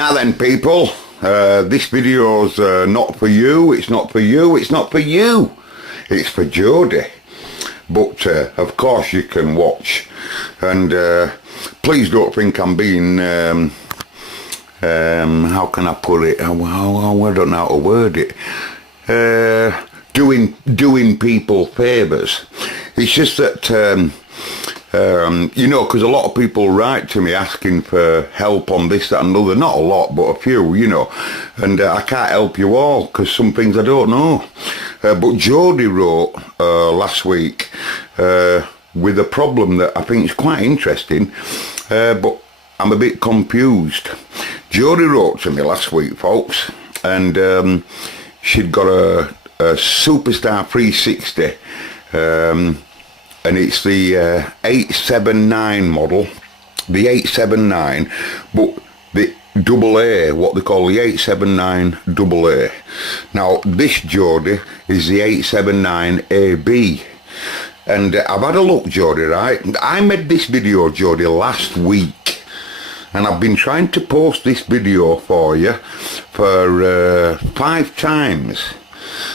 Now then, people, this video's not for you, it's not for you, it's not for you. It's for Jodie. But, of course, you can watch. And please don't think I'm being, how can I put it? I don't know how to word it. Doing people favours. It's just that... you know, because a lot of people write to me asking for help on this, that and other. Not a lot, but a few, you know. And I can't help you all because some things I don't know. But Jodie wrote last week with a problem that I think is quite interesting, but I'm a bit confused. Jodie wrote to me last week, folks, and she'd got a Superstar 360, and it's the 879 model, the 879, but the AA, what they call the 879 AA. Now this Jodie is the 879 AB, and I've had a look, Jodie, right? I made this video, Jodie, last week, and I've been trying to post this video for you for 5 times.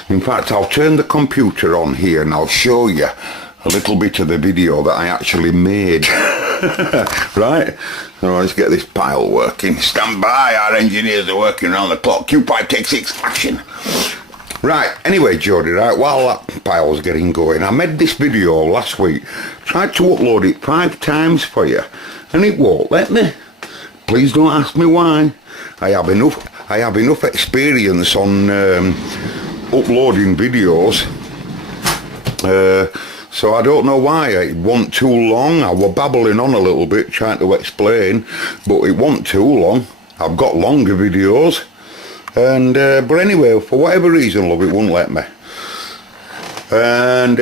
In fact, I'll turn the computer on here and I'll show you a little bit of the video that I actually made. Right? So let's get this pile working. Stand by, our engineers are working around the clock. Q5, take 6, action. Right, anyway, Jodie, right, while that pile's getting going, I made this video last week. Tried to upload it 5 times for you, and it won't let me. Please don't ask me why. I have enough experience on uploading videos. So I don't know why. It wasn't too long. I was babbling on a little bit trying to explain, but it wasn't too long. I've got longer videos, and but anyway, for whatever reason, love, it wouldn't let me. And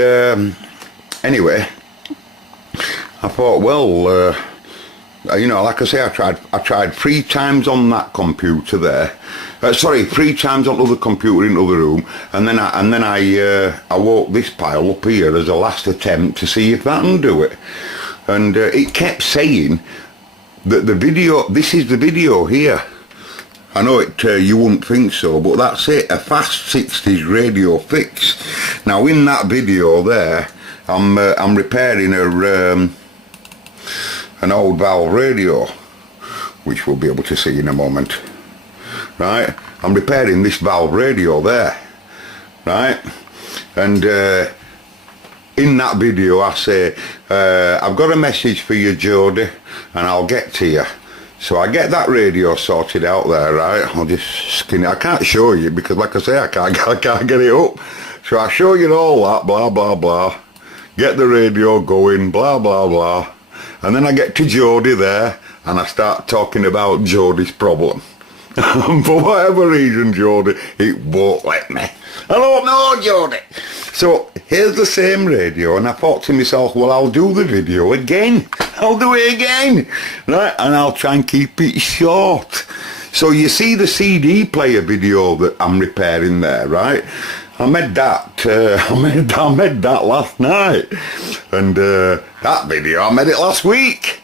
anyway, I thought, well, you know, like I say, I tried 3 times on that computer there. Sorry, 3 times on the other computer in the other room, and then I woke this pile up here as a last attempt to see if that can do it. And it kept saying that the video, this is the video here. I know it, you wouldn't think so, but that's it, a fast 60s radio fix. Now in that video there, I'm repairing an old valve radio, which we'll be able to see in a moment. Right, I'm repairing this valve radio there, right, and in that video I say, I've got a message for you, Jodie, and I'll get to you. So I get that radio sorted out there, right. I'll just skin it. I can't show you because, like I say, I can't get it up. So I show you all that, blah blah blah, get the radio going, blah blah blah, and then I get to Jodie there and I start talking about Jodie's problem. For whatever reason, Jodie, it won't let me. I don't know, Jodie. So here's the same radio, and I thought to myself, well, I'll do the video again. I'll do it again, right? And I'll try and keep it short. So you see the CD player video that I'm repairing there, right? I made that. I made that last night, and that video I made it last week.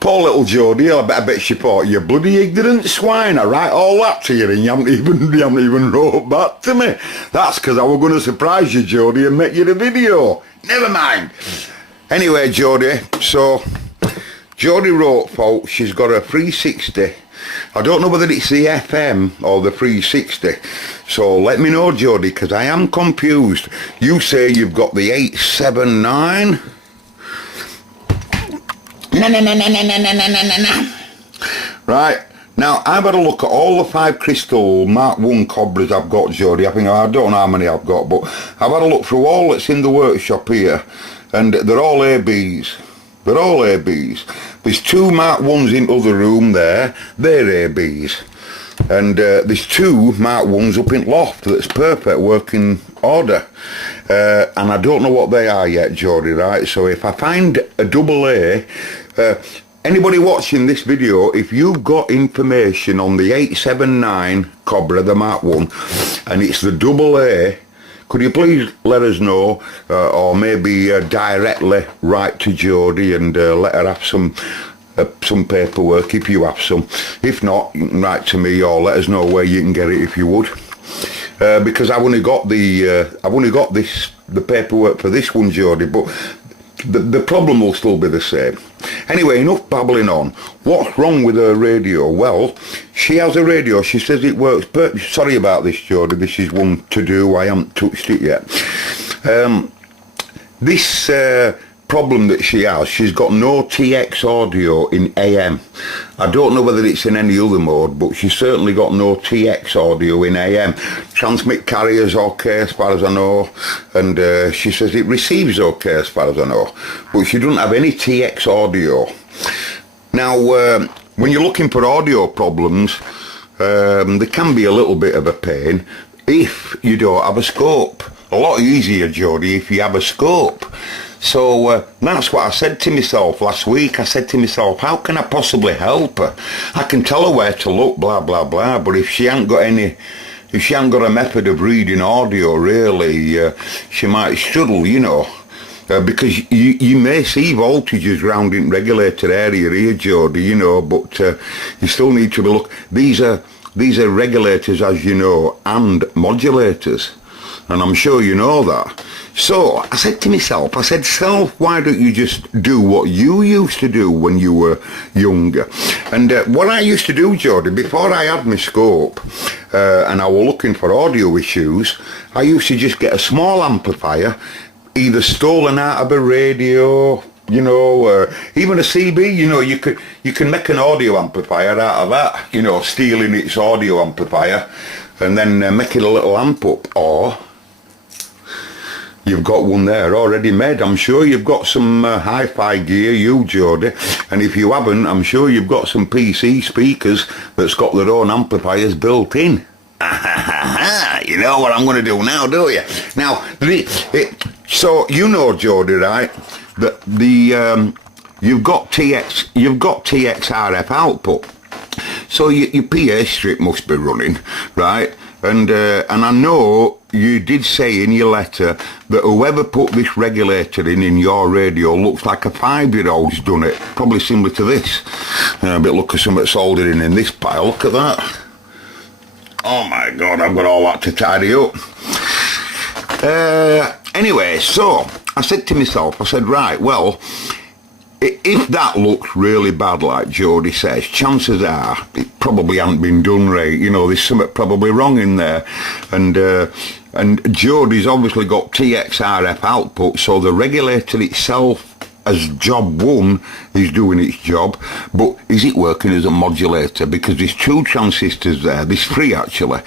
Poor little Jodie, I bet she thought, you bloody ignorant swine, I write all that to you and you haven't even wrote back to me. That's because I was going to surprise you, Jodie, and make you the video. Never mind. Anyway, Jodie, so Jodie wrote, folks, she's got a 360. I don't know whether it's the FM or the 360. So let me know, Jodie, because I am confused. You say you've got the 879. No. Right, now I've had a look at all the 5 crystal Mark 1 cobras I've got, Jodie. I don't know how many I've got, but I've had a look through all that's in the workshop here, and they're all ABs. They're all ABs. There's 2 Mark 1s in the other room there, they're ABs. And there's 2 Mark 1s up in loft that's perfect working order. And I don't know what they are yet, Jodie, right? So if I find a AA, anybody watching this video, if you've got information on the 879 Cobra, the Mark 1, and it's the AA, could you please let us know, or maybe directly write to Jodie and let her have some some paperwork if you have some. If not, you can write to me or let us know where you can get it if you would. Because I've only got the paperwork for this one, Jodie, but the problem will still be the same. Anyway, enough babbling on. What's wrong with her radio? Well, she has a radio. She says it works perfect. Sorry about this, Jodie. This is one to do. I haven't touched it yet. This problem that she has, she's got no TX audio in AM. I don't know whether it's in any other mode, but she's certainly got no TX audio in AM. Transmit carrier's okay as far as I know, and she says it receives okay as far as I know, but she doesn't have any TX audio. Now, when you're looking for audio problems, there can be a little bit of a pain if you don't have a scope. A lot easier, Jodie, if you have a scope. So that's what I said to myself last week. I said to myself, how can I possibly help her? I can tell her where to look, blah, blah, blah, but if she ain't got a method of reading audio, really, she might struggle, you know. Because you may see voltages round in regulated area here, Jodie, you know, but you still need to be look. These are regulators, as you know, and modulators. And I'm sure you know that. So I said to myself, I said, self, why don't you just do what you used to do when you were younger? And what I used to do, Jodie, before I had my scope, and I was looking for audio issues, I used to just get a small amplifier, either stolen out of a radio, you know, even a CB, you know, you can make an audio amplifier out of that, you know, stealing its audio amplifier, and then make it a little amp up, or you've got one there already made. I'm sure you've got some hi-fi gear, you, Jodie, and if you haven't, I'm sure you've got some PC speakers that's got their own amplifiers built in. You know what I'm going to do now, do you? Now, so you know, Jodie, right, that you've got TX RF output, so your PA strip must be running, right? And I know you did say in your letter that whoever put this regulator in your radio looks like a 5-year-old's done it. Probably similar to this. A bit look at something soldering in this pile. Look at that. Oh my God, I've got all that to tidy up. Anyway, so I said to myself, I said, right, well, if that looks really bad, like Jodie says, chances are it probably hasn't been done right. You know, there's something probably wrong in there. And Jodie's obviously got TX-RF output, so the regulator itself, as job one, is doing its job. But is it working as a modulator? Because there's 2 transistors there. There's 3 actually.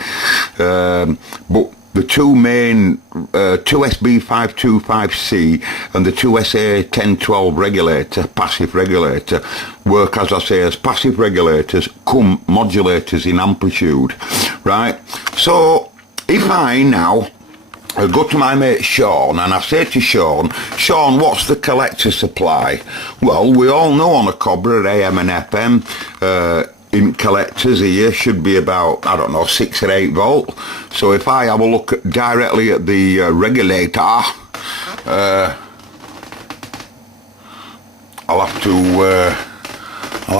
But the 2 main, 2SB525C and the 2SA1012 regulator, passive regulator, work, as I say, as passive regulators, come modulators in amplitude, right? So if I now go to my mate Sean and I say to Sean, what's the collector supply? Well, we all know on a Cobra AM and FM, in collectors here should be about, I don't know, 6 or 8 volt. So if I have a look directly at the regulator, I'll have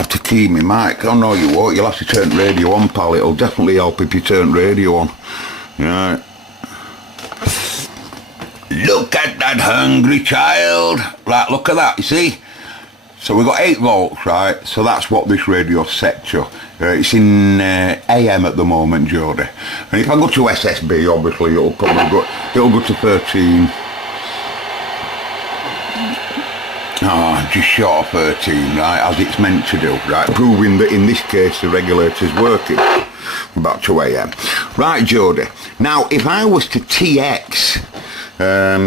to key my mic. Oh no, you won't. You'll have to turn radio on, pal. It'll definitely help if you turn radio on. Yeah. Look at that hungry child. Right, look at that. You see. So we've got 8 volts, right? So that's what this radio's set to. It's in AM at the moment, Jodie. And if I go to SSB, obviously it'll go to 13. Just short of 13, right? As it's meant to do, right? Proving that in this case the regulator's working. Back to AM. Right, Jodie. Now, if I was to TX,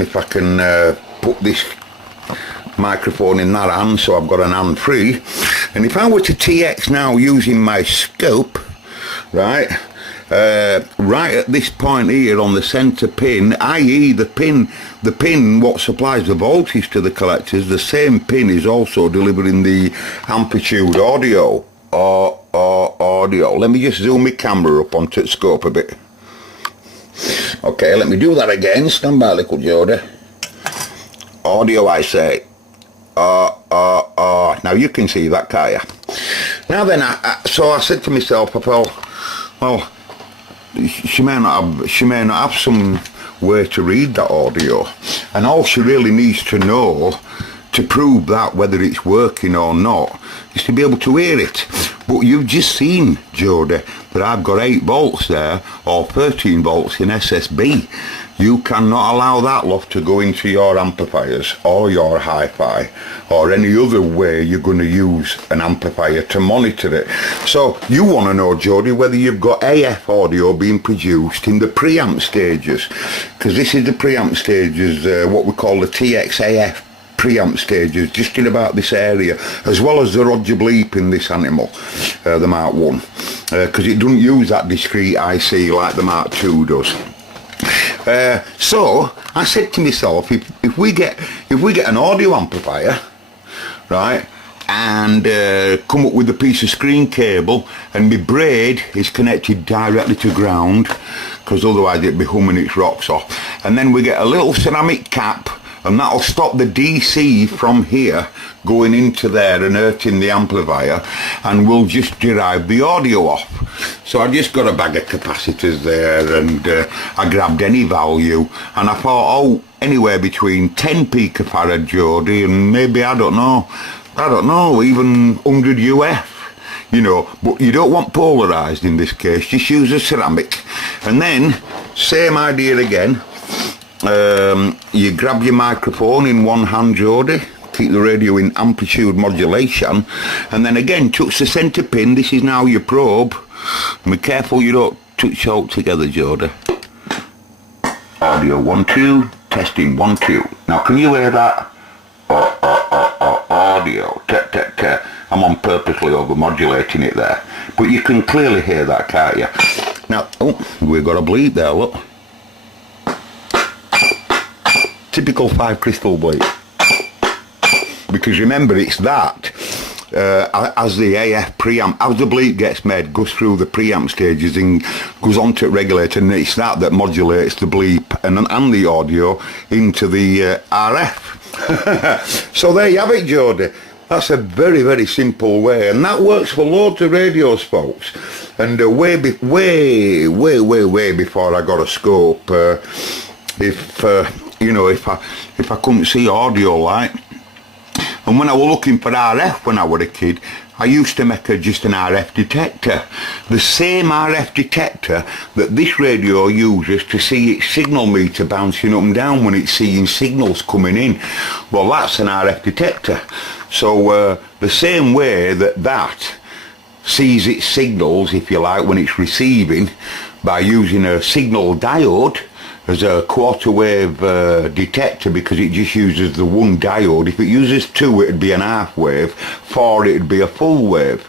if I can put this microphone in that hand, so I've got an hand free, and if I were to TX now using my scope, right, right at this point here on the centre pin, i.e. the pin what supplies the voltage to the collectors, the same pin is also delivering the amplitude audio. Audio. Let me just zoom my camera up onto the scope a bit. Okay, let me do that again. Stand by, little Jodie. Audio, I say. Now you can see that, can't you? Now then, so I said to myself, I thought, well, she may not have some way to read that audio, and all she really needs to know to prove that, whether it's working or not, is to be able to hear it. But you've just seen, Jodie, that I've got 8 volts there, or 13 volts in SSB. You cannot allow that lot to go into your amplifiers or your hi-fi or any other way you're going to use an amplifier to monitor it. So you want to know, Jodie, whether you've got AF audio being produced in the preamp stages, because this is the preamp stages, what we call the TXAF preamp stages, just in about this area, as well as the Roger Bleep in this animal, the Mark 1, because it doesn't use that discrete IC like the Mark 2 does. So I said to myself, if we get an audio amplifier, right, and come up with a piece of screen cable, and my braid is connected directly to ground, because otherwise it'd be humming its rocks off, and then we get a little ceramic cap, and that'll stop the DC from here going into there and hurting the amplifier, and we'll just derive the audio off. So I just got a bag of capacitors there, and I grabbed any value, and I thought, oh, anywhere between 10 picofarad, Jodie, and maybe, I don't know, even 100 UF, you know, but you don't want polarised in this case, just use a ceramic. And then, same idea again, you grab your microphone in one hand, Jodie, keep the radio in amplitude modulation, and then again touch the centre pin. This is now your probe, and be careful you don't touch all together, Jodie. Audio 1 2, testing 1 2. Now can you hear that? Audio, I'm on purposely over modulating it there, but you can clearly hear that, can't you? Now, oh, we've got a bleep there, look. Typical 5 crystal bleep, because remember, it's that as the AF preamp, as the bleep gets made, goes through the preamp stages and goes onto the regulator, and it's that modulates the bleep and the audio into the RF. So there you have it, Jodie. That's a very, very simple way, and that works for loads of radios, folks. And way before I got a scope, you know, if I couldn't see audio light, and when I was looking for RF when I was a kid, I used to make just an RF detector, the same RF detector that this radio uses to see its signal meter bouncing up and down when it's seeing signals coming in. Well, that's an RF detector. So the same way that sees its signals, if you like, when it's receiving, by using a signal diode as a quarter wave detector, because it just uses the one diode. If it uses 2, it'd be an half wave, 4, it'd be a full wave.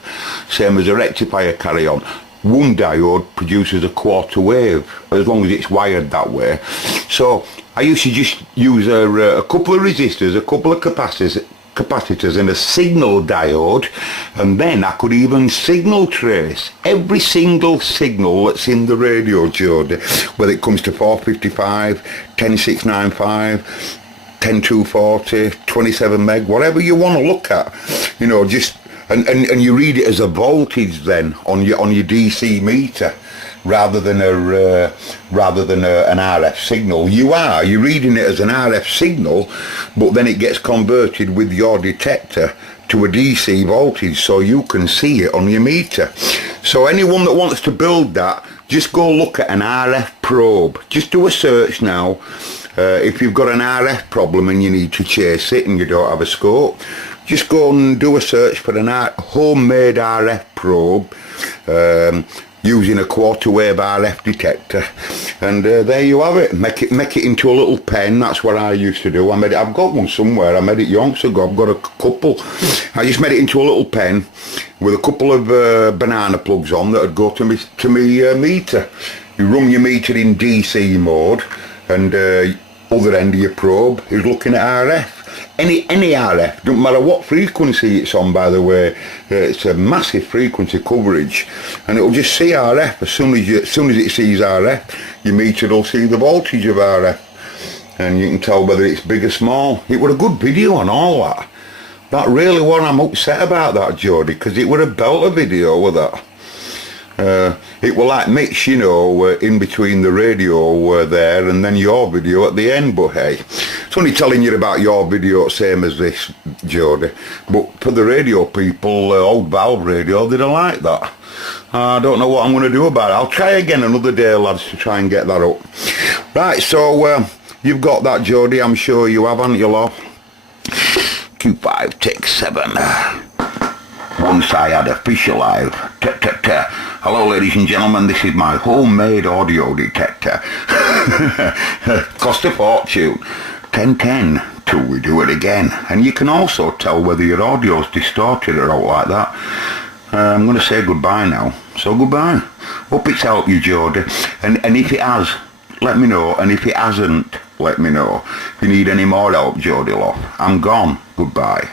Same as a rectifier carry-on. One diode produces a quarter wave, as long as it's wired that way. So I used to just use a couple of resistors, a couple of capacitors and a signal diode, and then I could even signal trace every single signal that's in the radio, Jodie, whether it comes to 455, 10695, 10240, 27 meg, whatever you want to look at, you know, just and you read it as a voltage then on your DC meter, rather than an RF signal. You're reading it as an RF signal, but then it gets converted with your detector to a DC voltage, so you can see it on your meter. So anyone that wants to build that, just go look at an RF probe. Just do a search now. If you've got an RF problem and you need to chase it and you don't have a scope, just go and do a search for an homemade RF probe, using a quarter wave RF detector, and there you have it. Make it into a little pen. That's what I used to do. I've got one somewhere. I made it yonks ago. I've got a couple. I just made it into a little pen with a couple of banana plugs on that would go to me meter. You run your meter in DC mode, and other end of your probe is looking at RF. Any RF, don't matter what frequency it's on, by the way. It's a massive frequency coverage, and it'll just see RF. As soon as it sees RF, your meter will see the voltage of RF, and you can tell whether it's big or small. It was a good video on all that. That really what I'm upset about that, Jodie, because it were a belter video with that. It were like mix, you know, in between the radio there and then your video at the end, but hey, it's only telling you about your video same as this, Jodie. But for the radio people, old valve radio, they don't like that. I don't know what I'm going to do about it. I'll try again another day, lads, to try and get that up. Right, so you've got that, Jodie, I'm sure you have, haven't you, love? Q5, take 7. Once I had a fish alive. Hello, ladies and gentlemen, this is my homemade audio detector. Cost a fortune. 1010 till we do it again. And you can also tell whether your audio's distorted or out like that. I'm going to say goodbye now. So goodbye. Hope it's helped you, Jodie. And if it has, let me know. And if it hasn't, let me know. If you need any more help, Jodie love, I'm gone. Goodbye.